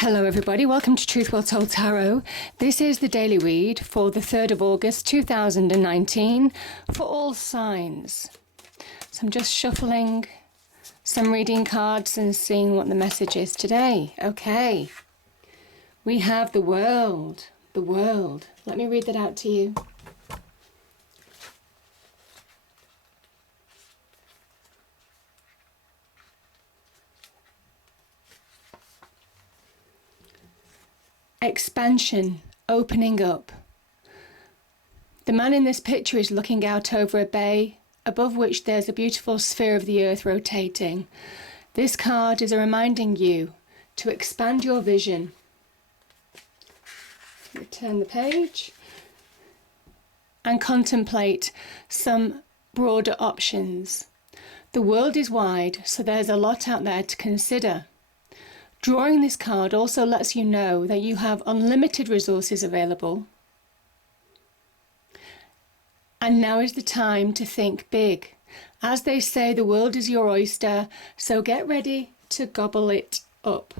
Hello everybody, welcome to Truth Well Told Tarot. This is the daily read for the 3rd of August 2019 for all signs. So I'm just shuffling some reading cards and seeing what the message is today. Okay, we have the world. Let me read that out to you. Expansion, opening up. The man in this picture is looking out over a bay, above which there's a beautiful sphere of the earth rotating. This card is reminding you to expand your vision. Return the page and contemplate some broader options. The world is wide, so there's a lot out there to consider. Drawing this card also lets you know that you have unlimited resources available. And now is the time to think big. As they say, the world is your oyster, so get ready to gobble it up.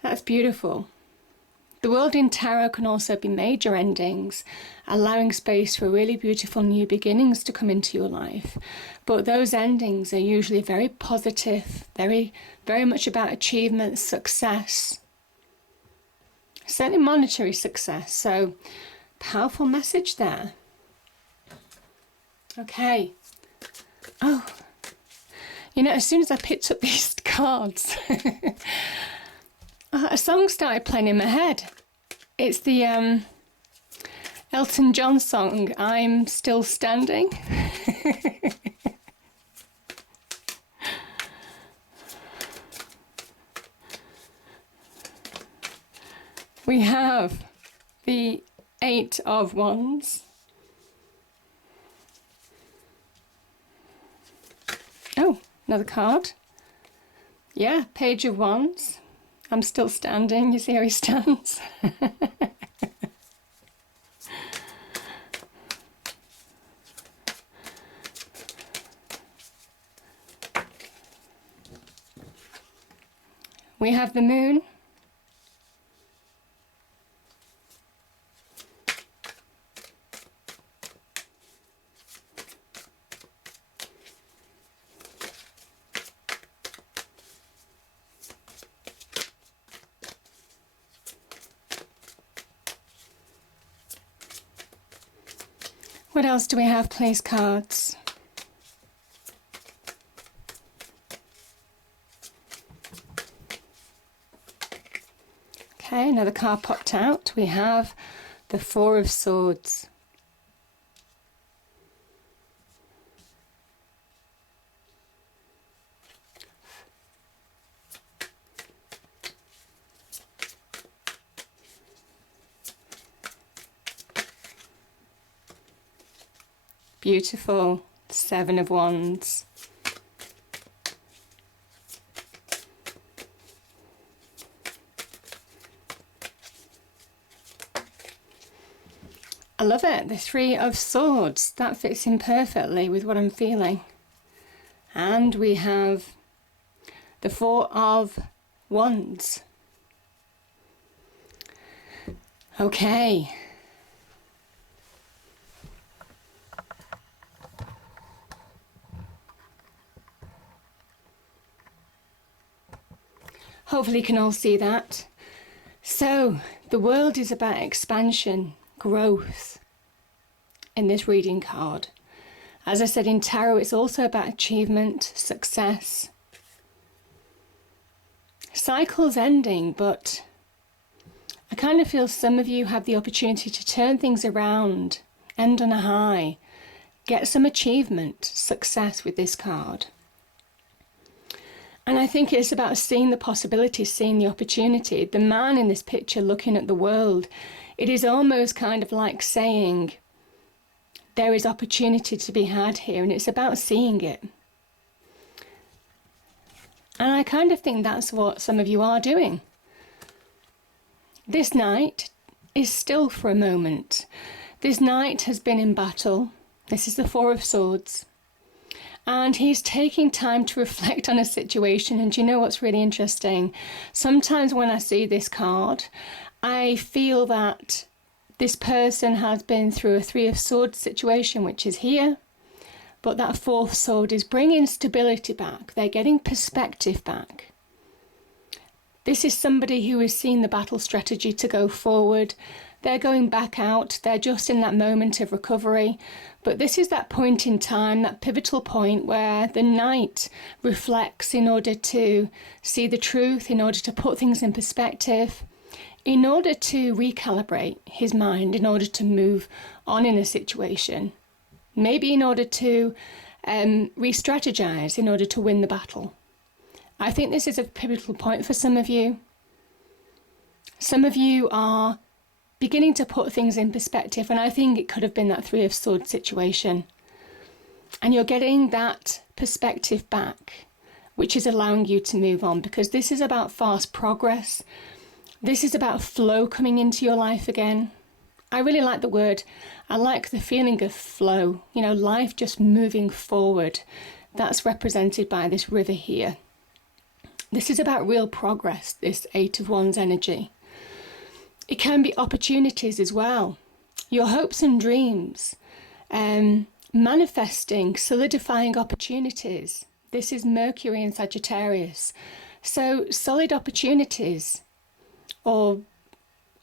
That's beautiful. The world in tarot can also be major endings, allowing space for really beautiful new beginnings to come into your life. But those endings are usually very positive, very much about achievement, success, certainly monetary success. So, powerful message there. Okay. Oh, you know, as soon as I picked up these cards, a song started playing in my head. It's the Elton John song, I'm Still Standing. We have the 8 of Wands. Oh, another card. Yeah, Page of Wands. I'm still standing. You see how he stands? We have the Moon. What else do we have, please, cards? Okay, another card popped out. We have the 4 of Swords. Beautiful 7 of Wands. I love it, the 3 of Swords. That fits in perfectly with what I'm feeling. And we have the 4 of Wands. Okay. Hopefully you can all see that. So, the world is about expansion, growth in this reading card. As I said, in tarot, it's also about achievement, success. Cycles ending, but I kind of feel some of you have the opportunity to turn things around, end on a high, get some achievement, success with this card. And I think it's about seeing the possibilities, seeing the opportunity. The man in this picture looking at the world, it is almost kind of like saying there is opportunity to be had here, and it's about seeing it. And I kind of think that's what some of you are doing. This knight is still for a moment. This knight has been in battle. This is the 4 of Swords. And he's taking time to reflect on a situation. And do you know what's really interesting? Sometimes when I see this card, I feel that this person has been through a Three of Swords situation, which is here. But that fourth sword is bringing stability back. They're getting perspective back. This is somebody who has seen the battle strategy to go forward. They're going back out. They're just in that moment of recovery. But this is that point in time, that pivotal point where the knight reflects in order to see the truth, in order to put things in perspective, in order to recalibrate his mind, in order to move on in a situation. Maybe in order to re-strategize, in order to win the battle. I think this is a pivotal point for some of you. Some of you are beginning to put things in perspective, and I think it could have been that Three of Swords situation. And you're getting that perspective back, which is allowing you to move on, because this is about fast progress. This is about flow coming into your life again. I really like the word. I like the feeling of flow, you know, life just moving forward. That's represented by this river here. This is about real progress, this Eight of Wands energy. It can be opportunities as well. Your hopes and dreams, manifesting, solidifying opportunities. This is Mercury in Sagittarius. So solid opportunities, or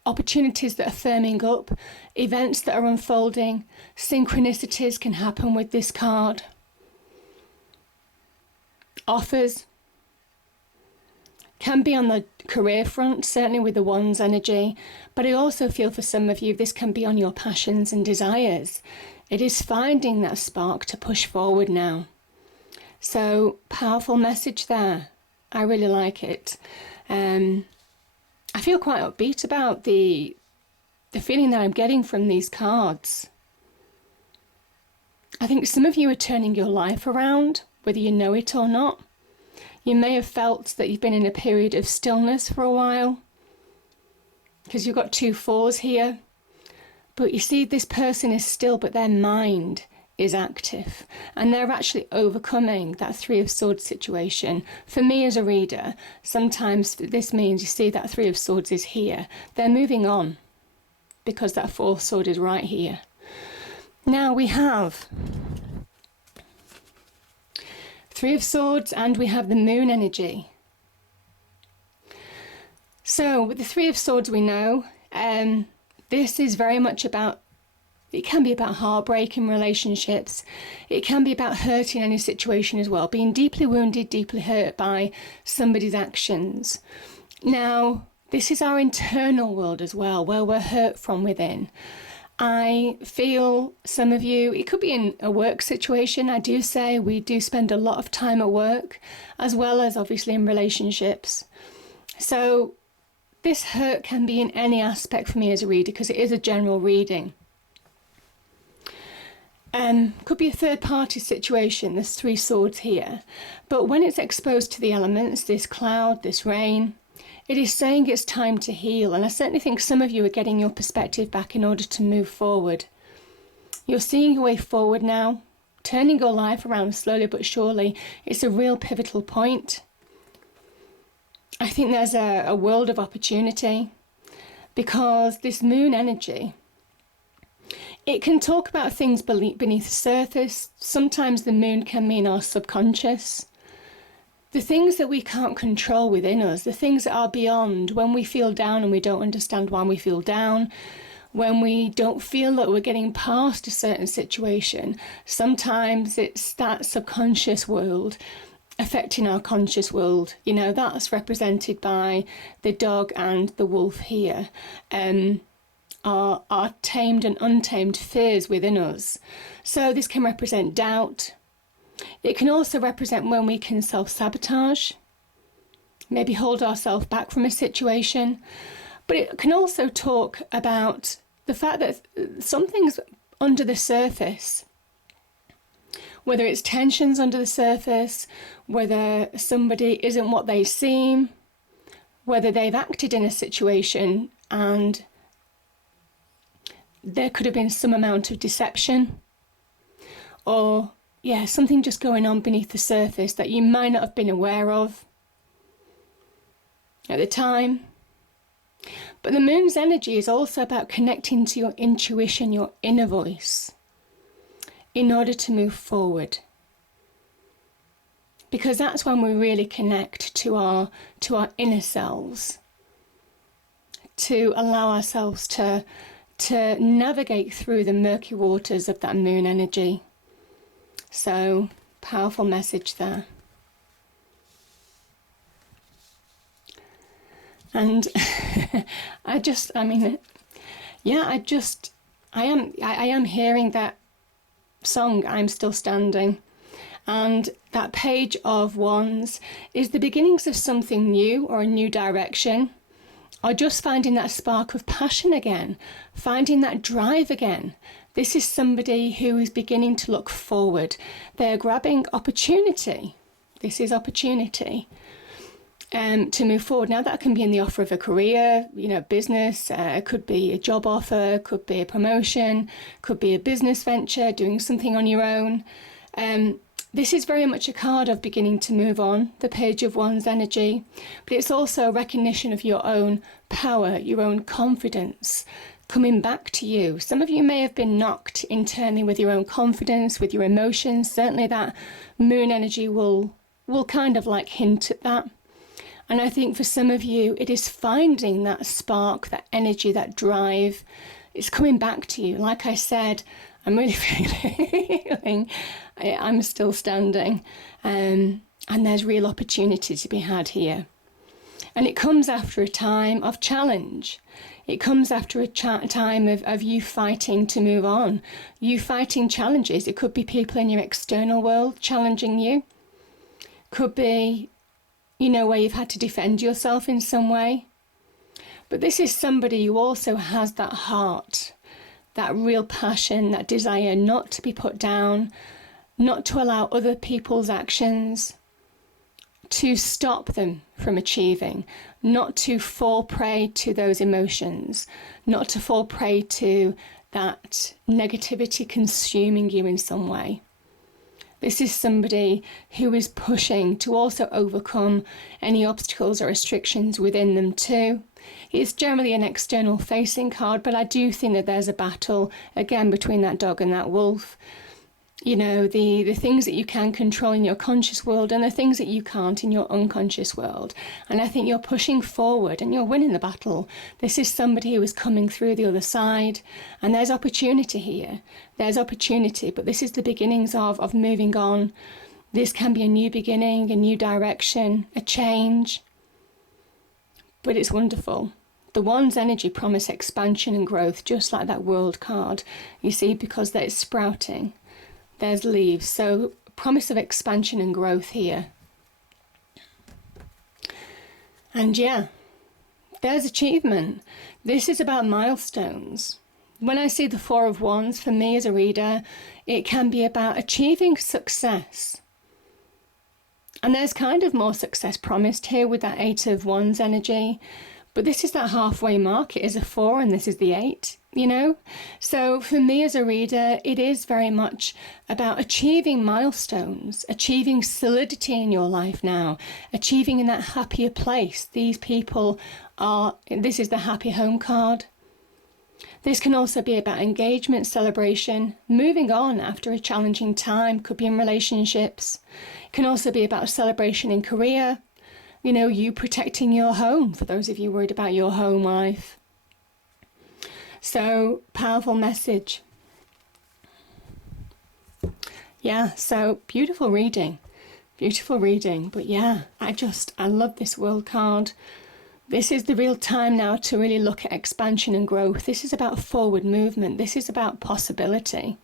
opportunities that are firming up, events that are unfolding, synchronicities can happen with this card. Offers can be on the career front, certainly with the Wands energy, but I also feel for some of you this can be on your passions and desires. It is finding that spark to push forward now. So, powerful message there. I really like it. I feel quite upbeat about the feeling that I'm getting from these cards. I think some of you are turning your life around, whether you know it or not. You may have felt that you've been in a period of stillness for a while, because you've got 2 fours here. But you see, this person is still, but their mind is active, and they're actually overcoming that Three of Swords situation. For me as a reader, sometimes this means, you see, that Three of Swords is here. They're moving on because that fourth sword is right here. Now we have Three of Swords and we have the Moon energy. So with the Three of Swords, we know this is very much about, it can be about heartbreak in relationships. It can be about hurt in any situation as well, being deeply wounded, deeply hurt by somebody's actions. Now, this is our internal world as well, where we're hurt from within. I feel some of you, it could be in a work situation. I do say we do spend a lot of time at work, as well as obviously in relationships. So this hurt can be in any aspect for me as a reader, because it is a general reading. Could be a third-party situation, there's 3 swords here. But when it's exposed to the elements, this cloud, this rain, it is saying it's time to heal. And I certainly think some of you are getting your perspective back in order to move forward. You're seeing your way forward now, turning your life around slowly but surely. It's a real pivotal point. I think there's a world of opportunity, because this moon energy, it can talk about things beneath the surface. Sometimes the moon can mean our subconscious. The things that we can't control within us, the things that are beyond, when we feel down and we don't understand why we feel down, when we don't feel that we're getting past a certain situation, sometimes it's that subconscious world affecting our conscious world. You know, that's represented by the dog and the wolf here. Our tamed and untamed fears within us. So this can represent doubt. It can also represent when we can self-sabotage, maybe hold ourselves back from a situation. But it can also talk about the fact that something's under the surface, whether it's tensions under the surface, whether somebody isn't what they seem, whether they've acted in a situation and there could have been some amount of deception, or yeah, something just going on beneath the surface that you might not have been aware of at the time. But the moon's energy is also about connecting to your intuition, your inner voice, in order to move forward. Because that's when we really connect to our inner selves, to allow ourselves to navigate through the murky waters of that moon energy. So, powerful message there. And I am hearing that song, I'm Still Standing. And that page of wands is the beginnings of something new or a new direction, or just finding that spark of passion again, finding that drive again. This is somebody who is beginning to look forward. They're grabbing opportunity. This is opportunity to move forward. Now that can be in the offer of a career, business, could be a job offer, could be a promotion, could be a business venture, doing something on your own. This is very much a card of beginning to move on, the Page of Wands energy, but it's also a recognition of your own power, your own confidence coming back to you. Some of you may have been knocked internally with your own confidence, with your emotions. Certainly that moon energy will kind of like hint at that. And I think for some of you, it is finding that spark, that energy, that drive. It's coming back to you. Like I said, I'm really feeling I'm still standing, and there's real opportunity to be had here. And it comes after a time of challenge. It comes after a time of you fighting to move on, you fighting challenges. It could be people in your external world challenging you. Could be, where you've had to defend yourself in some way. But this is somebody who also has that heart, that real passion, that desire not to be put down, not to allow other people's actions to stop them from achieving, not to fall prey to those emotions, not to fall prey to that negativity consuming you in some way. This is somebody who is pushing to also overcome any obstacles or restrictions within them too. It's generally an external facing card, but I do think that there's a battle, again, between that dog and that wolf. The things that you can control in your conscious world and the things that you can't in your unconscious world. And I think you're pushing forward and you're winning the battle. This is somebody who is coming through the other side, and there's opportunity here. There's opportunity, but this is the beginnings of moving on. This can be a new beginning, a new direction, a change. But it's wonderful. The Wands energy promise expansion and growth, just like that World card. You see, because it's sprouting. There's leaves, so promise of expansion and growth here. And yeah, there's achievement. This is about milestones. When I see the Four of Wands, for me as a reader, it can be about achieving success. And there's kind of more success promised here with that Eight of Wands energy. But this is that halfway mark. It is a 4 and this is the 8, So for me as a reader, it is very much about achieving milestones, achieving solidity in your life now, achieving in that happier place. These people this is the happy home card. This can also be about engagement, celebration, moving on after a challenging time, could be in relationships. It can also be about celebration in career. You protecting your home, for those of you worried about your home life. So, powerful message. Yeah, so beautiful reading. Beautiful reading. But yeah, I love this World card. This is the real time now to really look at expansion and growth. This is about forward movement. This is about possibility.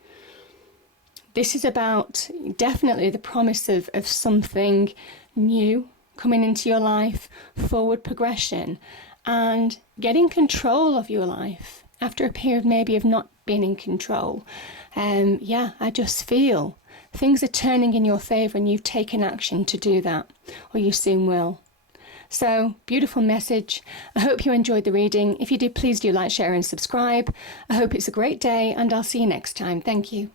This is about definitely the promise of something new coming into your life, forward progression, and getting control of your life after a period maybe of not being in control. I just feel things are turning in your favour and you've taken action to do that, or you soon will. So, beautiful message. I hope you enjoyed the reading. If you did, please do like, share and subscribe. I hope it's a great day and I'll see you next time. Thank you.